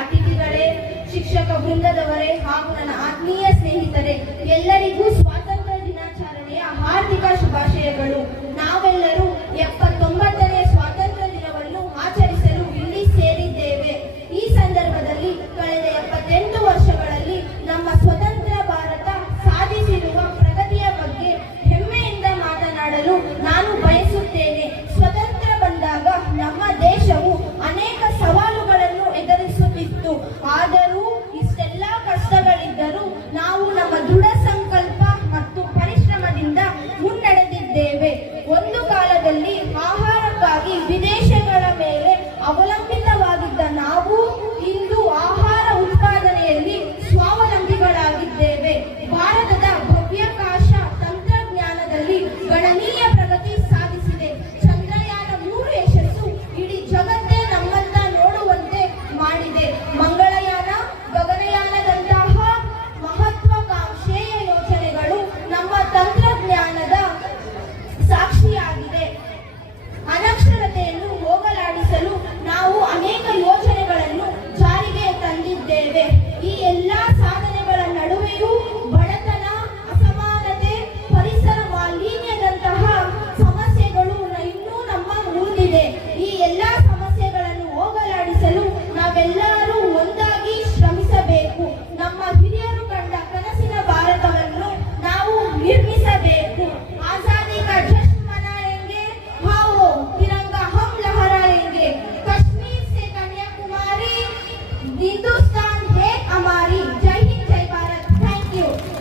ಅತಿಥಿಗಳೇ, ಶಿಕ್ಷಕ ವೃಂದದವರೇ ಹಾಗೂ ನನ್ನ ಆತ್ಮೀಯ ಸ್ನೇಹಿತರೆ, ಎಲ್ಲರಿಗೂ ಸ್ವಾತಂತ್ರ್ಯ ದಿನಾಚರಣೆಯ ಹಾರ್ದಿಕ ಶುಭಾಶಯಗಳು. ನಾವೆಲ್ಲರೂ 79ನೇ ಸ್ವಾತಂತ್ರ್ಯ ದಿನವನ್ನು ಆಚರಿಸಲು ಇಲ್ಲಿ ಸೇರಿದ್ದೇವೆ. ಈ ಸಂದರ್ಭದಲ್ಲಿ ಕಳೆದ 78 ವರ್ಷಗಳಲ್ಲಿ ನಮ್ಮ ಸ್ವತಂತ್ರ ಭಾರತ ಸಾಧಿಸಿರುವ ಪ್ರಗತಿಯ ಬಗ್ಗೆ ಹೆಮ್ಮೆಯಿಂದ ಮಾತನಾಡಲು ನಾನು ಬಯಸುತ್ತೇನೆ. ಸ್ವತಂತ್ರ ಬಂದಾಗ ನಮ್ಮ ದೇಶವು ಅನೇಕ ಸವಾಲುಗಳನ್ನು ಎದುರಿಸುತ್ತಿತ್ತು. ಆದರೂ ಇಷ್ಟೆಲ್ಲ ಕಷ್ಟಗಳಿದ್ದರೂ ನಾವು ನಮ್ಮ ದೃಢ ಸಂಕಲ್ಪ ಮತ್ತು ಪರಿಶ್ರಮದಿಂದ ಮುನ್ನಡೆದಿದ್ದೇವೆ. ಒಂದು ಕಾಲದಲ್ಲಿ ಆಹಾರಕ್ಕಾಗಿ ವಿದೇಶಗಳ ಮೇಲೆ ಅವಲಂಬಿತವಾಗಿದ್ದ ನಾವು ಇಂದು ಆಹಾರ ಉತ್ಪಾದನೆಯಲ್ಲಿ ಸ್ವಾವಲಂಬಿಗಳಾಗಿದ್ದೇವೆ. ಭಾರತದ ಬಾಹ್ಯಾಕಾಶ ತಂತ್ರಜ್ಞಾನದಲ್ಲಿ ಗಣನೀಯ ಪ್ರಗತಿ ಸಾಧಿಸಿದೆ. ಚಂದ್ರಯಾನ 3 ಯಶಸ್ಸು ಇಡೀ ಜಗತ್ತೇ ನಮ್ಮನ್ನ ನೋಡುವಂತೆ ಮಾಡಿದೆ. ಮಂಗಳಯಾನ, ಗಗನಯಾನದಂತಹ ಮಹತ್ವಾಕಾಂಕ್ಷೆಯ ಯೋಜನೆಗಳು ನಮ್ಮ ತಂತ್ರಜ್ಞಾನದ ಸಾಕ್ಷಿಯಾಗಿದೆ. ಅನಕ್ಷರತೆಯನ್ನು ಹೋಗಲಾಡಿಸಲು